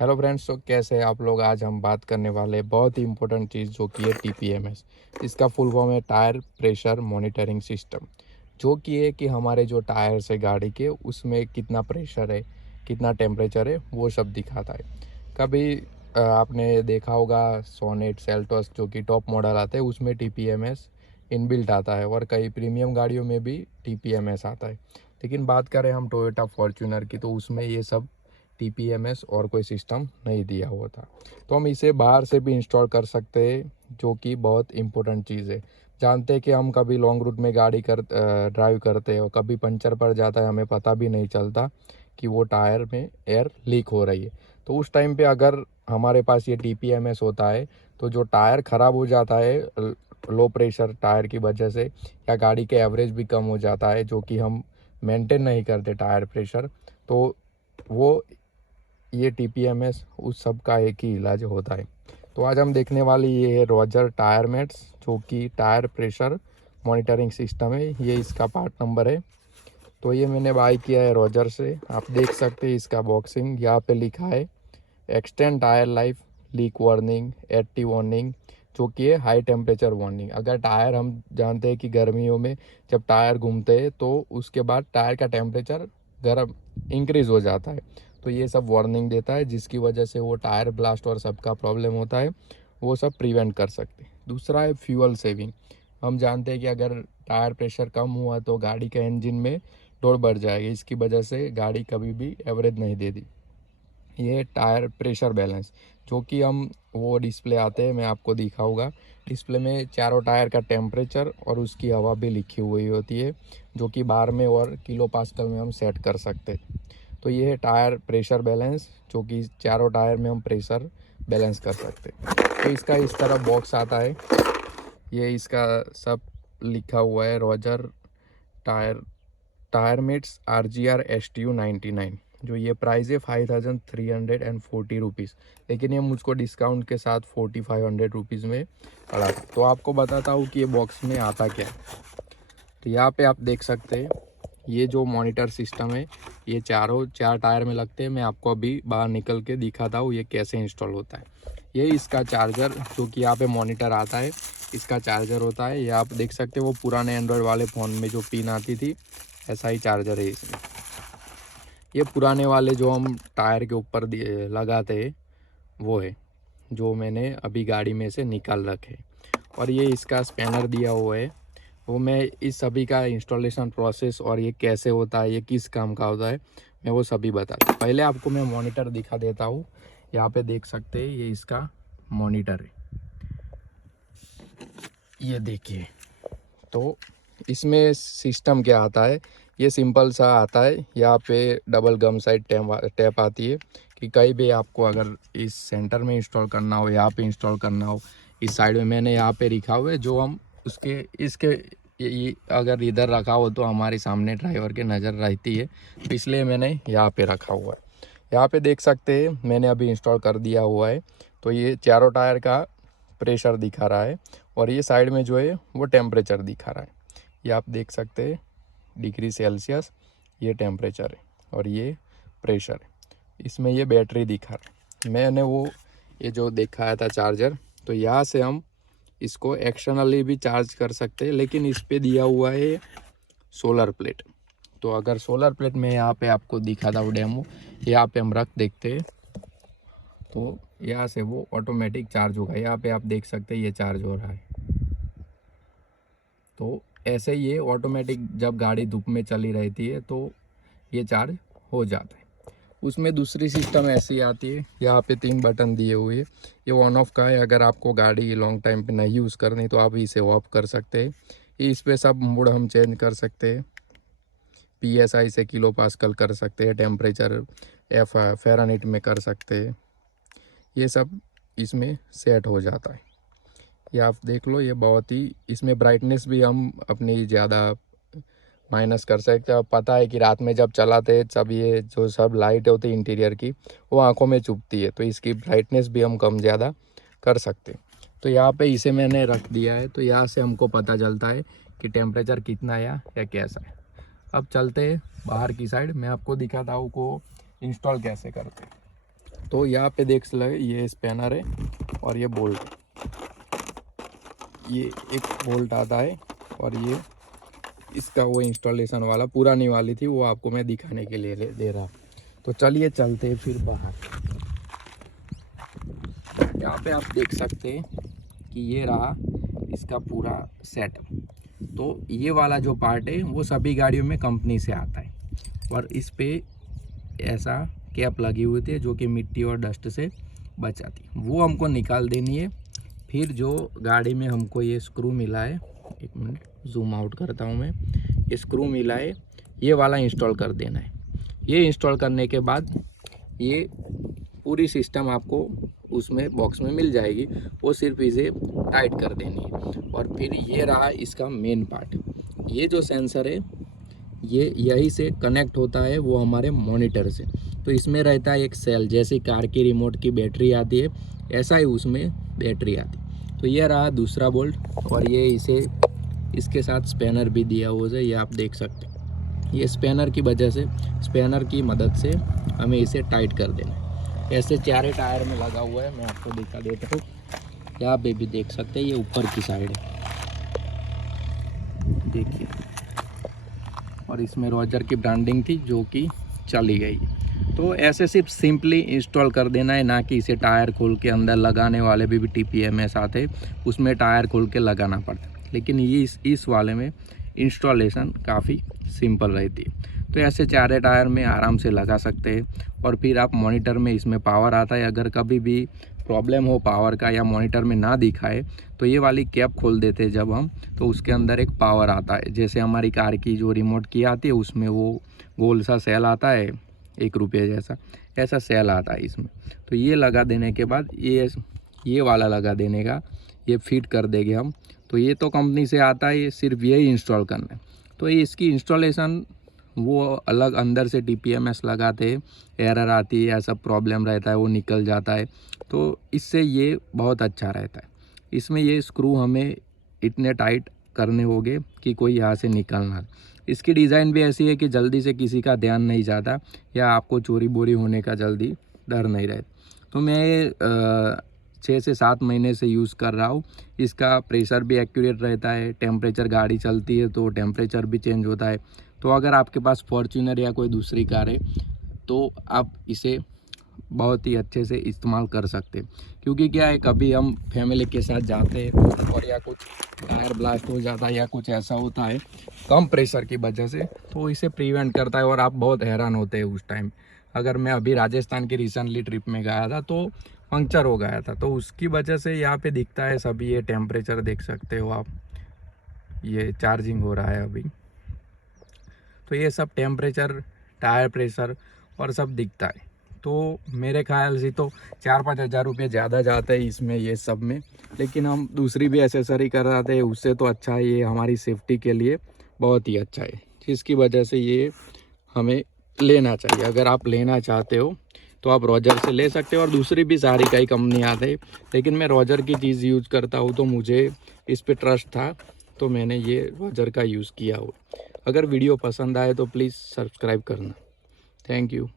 Hello friends, तो कैसे हैं आप लोग। आज हम बात करने वाले हैं बहुत ही इंपॉर्टेंट चीज़ जो कि है टीपीएमएस। इसका फुल फॉर्म है टायर प्रेशर मॉनिटरिंग सिस्टम। जो कि है कि हमारे जो टायर्स है गाड़ी के उसमें कितना प्रेशर है, कितना टेम्परेचर है, वो सब दिखाता है। कभी आपने देखा होगा सोनेट सेल्टोस जो कि टॉप मॉडल आते हैं उसमें टीपीएमएस इनबिल्ट आता है, और कई प्रीमियम गाड़ियों में भी टीपीएमएस आता है। लेकिन बात करें हम टोयोटा फॉर्च्यूनर की, तो उसमें ये सब टीपीएमएस और कोई सिस्टम नहीं दिया हुआ था। तो हम इसे बाहर से भी इंस्टॉल कर सकते हैं, जो कि बहुत इंपॉर्टेंट चीज़ है। जानते हैं कि हम कभी लॉन्ग रूट में गाड़ी ड्राइव करते हैं और कभी पंचर पड़ जाता है, हमें पता भी नहीं चलता कि वो टायर में एयर लीक हो रही है। तो उस टाइम पे अगर हमारे पास ये टीपीएमएस होता है तो जो टायर ख़राब हो जाता है लो प्रेशर टायर की वजह से, या गाड़ी के एवरेज भी कम हो जाता है जो कि हम मेंटेन नहीं करते टायर प्रेशर, तो वो ये टीपीएमएस उस सब का एक ही इलाज होता है। तो आज हम देखने वाली ये है रोजर टायर मेट्स, जो कि टायर प्रेशर मॉनिटरिंग सिस्टम है। ये इसका पार्ट नंबर है। तो ये मैंने बाय किया है रोजर से। आप देख सकते हैं इसका बॉक्सिंग, यहाँ पे लिखा है extend tyre life, leak warning, eighty warning, जो कि है हाई टेम्परेचर वार्निंग। अगर टायर, हम जानते हैं कि गर्मियों में जब टायर घूमते हैं तो उसके बाद टायर का टेम्परेचर गर्म इंक्रीज हो जाता है, तो ये सब वार्निंग देता है, जिसकी वजह से वो टायर ब्लास्ट और सबका प्रॉब्लम होता है, वो सब प्रिवेंट कर सकते हैं। दूसरा है फ्यूल सेविंग। हम जानते हैं कि अगर टायर प्रेशर कम हुआ तो गाड़ी के इंजन में लोड बढ़ जाएगी, इसकी वजह से गाड़ी कभी भी एवरेज नहीं देती। ये टायर प्रेशर बैलेंस, जो कि हम वो डिस्प्ले आते हैं, मैं आपको दिखाऊंगा। डिस्प्ले में चारों टायर का टेम्परेचर और उसकी हवा भी लिखी हुई होती है, जो कि बार में और किलो पास्कल में हम सेट कर सकते हैं। तो ये है टायर प्रेशर बैलेंस, जो कि चारों टायर में हम प्रेशर बैलेंस कर सकते हैं। तो इसका इस तरह बॉक्स आता है, ये इसका सब लिखा हुआ है Roger tyre tyre mates RGR STU 99। जो ये प्राइस है 5340 रुपीज़, लेकिन ये मुझको डिस्काउंट के साथ 4500 रुपीज़ में पड़ा था। तो आपको बताता हूँ कि ये बॉक्स में आता क्या है। तो यहाँ पे आप देख सकते हैं ये जो मॉनिटर सिस्टम है, ये चार टायर में लगते हैं। मैं आपको अभी बाहर निकल के दिखाता हूँ ये कैसे इंस्टॉल होता है। ये इसका चार्जर, जो कि यहाँ पे मॉनिटर आता है, इसका चार्जर होता है। ये आप देख सकते हैं वो पुराने एंड्रॉयड वाले फ़ोन में जो पिन आती थी, ऐसा ही चार्जर है इसमें। ये पुराने वाले जो हम टायर के ऊपर लगाते हैं वो है, जो मैंने अभी गाड़ी में से निकाल रखे। और ये इसका स्पैनर दिया हुआ है। वो मैं इस सभी का इंस्टॉलेशन प्रोसेस और ये कैसे होता है, ये किस काम का होता है, मैं वो सभी बताता हूँ। पहले आपको मैं मॉनिटर दिखा देता हूँ। यहाँ पे देख सकते हैं ये इसका मॉनिटर है, ये देखिए। तो इसमें सिस्टम क्या आता है, ये सिंपल सा आता है। यहाँ पे डबल गम साइड टैप आती है कि कहीं भी आपको अगर इस सेंटर में इंस्टॉल करना हो, यहाँ पे इंस्टॉल करना हो, इस साइड में मैंने यहाँ पे लिखा हुआ है, जो हम उसके इसके ये अगर इधर रखा हो तो हमारे सामने ड्राइवर के नज़र रहती है, तो इसलिए मैंने यहाँ पे रखा हुआ है। यहाँ पे देख सकते हैं मैंने अभी इंस्टॉल कर दिया हुआ है। तो ये चारों टायर का प्रेशर दिखा रहा है, और ये साइड में जो है वो टेम्परेचर दिखा रहा है। ये आप देख सकते हैं डिग्री सेल्सियस ये टेम्परेचर है, और ये प्रेशर है। इसमें ये बैटरी दिखा रहा है। मैंने वो ये जो दिखाया था चार्जर, तो यहाँ से हम इसको एक्सटर्नली भी चार्ज कर सकते हैं, लेकिन इस पे दिया हुआ है सोलर प्लेट। तो अगर सोलर प्लेट में यहाँ पे आपको दिखा था वो डेमो, यहाँ पे हम रख देखते हैं, तो यहाँ से वो ऑटोमेटिक चार्ज होगा। यहाँ पे आप देख सकते हैं ये चार्ज हो रहा है। तो ऐसे ये ऑटोमेटिक जब गाड़ी धूप में चली रहती है तो ये चार्ज हो जाता है। उसमें दूसरी सिस्टम ऐसी आती है, यहाँ पे 3 बटन दिए हुए हैं। ये ऑन ऑफ का है, अगर आपको गाड़ी लॉन्ग टाइम पे नहीं यूज़ करनी तो आप इसे ऑफ कर सकते हैं। इस पे सब मोड हम चेंज कर सकते हैं। PSI से किलो पास्कल कर सकते हैं, टेम्परेचर फ़ारेनहीट में कर सकते हैं। ये सब इसमें सेट हो जाता है। ये आप देख लो, ये बहुत ही, इसमें ब्राइटनेस भी हम अपनी ज़्यादा माइनस कर सकते हैं। अब पता है कि रात में जब चलाते हैं तब ये जो सब लाइट होती है इंटीरियर की, वो आंखों में चुभती है, तो इसकी ब्राइटनेस भी हम कम ज़्यादा कर सकते हैं। तो यहाँ पे इसे मैंने रख दिया है, तो यहाँ से हमको पता चलता है कि टेम्परेचर कितना है या कैसा है। अब चलते हैं बाहर की साइड, मैं आपको दिखाता हूँ को इंस्टॉल कैसे करते हैं। तो यहाँ पे देख लगे ये स्पैनर है और ये बोल्ट, ये एक बोल्ट आता है और ये इसका वो इंस्टॉलेशन वाला पुरानी वाली थी, वो आपको मैं दिखाने के लिए दे रहा। तो चलिए चलते हैं फिर बाहर। यहाँ पे आप देख सकते हैं कि ये रहा इसका पूरा सेटअप। तो ये वाला जो पार्ट है वो सभी गाड़ियों में कंपनी से आता है और इस पे ऐसा कैप लगी हुई थी जो कि मिट्टी और डस्ट से बचाती, वो हमको निकाल देनी है। फिर जो गाड़ी में हमको ये स्क्रू मिला है, एक मिनट जूम आउट करता हूँ मैं, ये स्क्रू मिला है ये वाला इंस्टॉल कर देना है। ये इंस्टॉल करने के बाद ये पूरी सिस्टम आपको उसमें बॉक्स में मिल जाएगी, वो सिर्फ इसे टाइट कर देनी है। और फिर ये रहा इसका मेन पार्ट, ये जो सेंसर है ये यही से कनेक्ट होता है वो हमारे मॉनिटर से। तो इसमें रहता है एक सेल, जैसे कार की रिमोट की बैटरी आती है ऐसा ही उसमें बैटरी आती है। तो ये रहा दूसरा बोल्ट और ये इसे इसके साथ स्पैनर भी दिया हुआ है, ये आप देख सकते हैं। ये स्पैनर की वजह से, स्पैनर की मदद से हमें इसे टाइट कर देना है। ऐसे चारे टायर में लगा हुआ है, मैं आपको दिखा देता हूँ। यहाँ पे भी देख सकते हैं, ये ऊपर की साइड है देखिए, और इसमें रॉजर की ब्रांडिंग थी जो कि चली गई। तो ऐसे सिर्फ सिंपली इंस्टॉल कर देना है, ना कि इसे टायर खोल के अंदर लगाने वाले भी TPMS आते उसमें टायर खोल के लगाना पड़ता। लेकिन ये इस वाले में इंस्टॉलेशन काफ़ी सिंपल रहती है। तो ऐसे चारे टायर में आराम से लगा सकते हैं। और फिर आप मॉनिटर में, इसमें पावर आता है, अगर कभी भी प्रॉब्लम हो पावर का या मॉनिटर में ना दिखाए तो ये वाली कैप खोल देते हैं जब हम, तो उसके अंदर एक पावर आता है। जैसे हमारी कार की जो रिमोट की आती है उसमें वो गोल सा सेल आता है, 1 रुपये जैसा, ऐसा सेल आता है इसमें। तो ये लगा देने के बाद ये वाला लगा देने का, ये फिट कर देंगे हम। तो ये तो कंपनी से आता है, ये सिर्फ यही इंस्टॉल करना है। तो ये इसकी इंस्टॉलेशन वो अलग अंदर से TPMS लगाते हैं, एरर आती है, ऐसा प्रॉब्लम रहता है, वो निकल जाता है। तो इससे ये बहुत अच्छा रहता है। इसमें ये स्क्रू हमें इतने टाइट करने होंगे कि कोई यहाँ से निकलना। इसकी डिज़ाइन भी ऐसी है कि जल्दी से किसी का ध्यान नहीं जाता या आपको चोरी बोरी होने का जल्दी डर नहीं रहता। तो मैं 6 से 7 महीने से यूज़ कर रहा हूँ। इसका प्रेशर भी एक्यूरेट रहता है, टेम्परेचर गाड़ी चलती है तो टेम्परेचर भी चेंज होता है। तो अगर आपके पास फॉर्च्यूनर या कोई दूसरी कार है तो आप इसे बहुत ही अच्छे से इस्तेमाल कर सकते हैं। क्योंकि क्या है, कभी हम फैमिली के साथ जाते हैं और या कुछ टायर ब्लास्ट हो जाता है या कुछ ऐसा होता है कम प्रेशर की वजह से, तो इसे प्रिवेंट करता है और आप बहुत हैरान होते हैं उस टाइम। अगर मैं अभी राजस्थान की रिसेंटली ट्रिप में गया था तो पंक्चर हो गया था, तो उसकी वजह से यहाँ पे दिखता है सभी, ये टेम्परेचर देख सकते हो आप, ये चार्जिंग हो रहा है अभी। तो ये सब टेम्परेचर, टायर प्रेशर और सब दिखता है। तो मेरे ख्याल से तो 4-5 हज़ार रुपये ज़्यादा जाते हैं इसमें, ये सब में। लेकिन हम दूसरी भी एसेसरी कराते हैं, उससे तो अच्छा है, ये हमारी सेफ्टी के लिए बहुत ही अच्छा है, जिसकी वजह से ये हमें लेना चाहिए। अगर आप लेना चाहते हो तो आप रॉजर से ले सकते हो, और दूसरी भी सारी कई कंपनी आते हैं। लेकिन मैं रॉजर की चीज़ यूज़ करता हूँ तो मुझे इस पर ट्रस्ट था, तो मैंने ये रॉजर का यूज़ किया हुआ। अगर वीडियो पसंद आए तो प्लीज़ सब्सक्राइब करना। Thank you.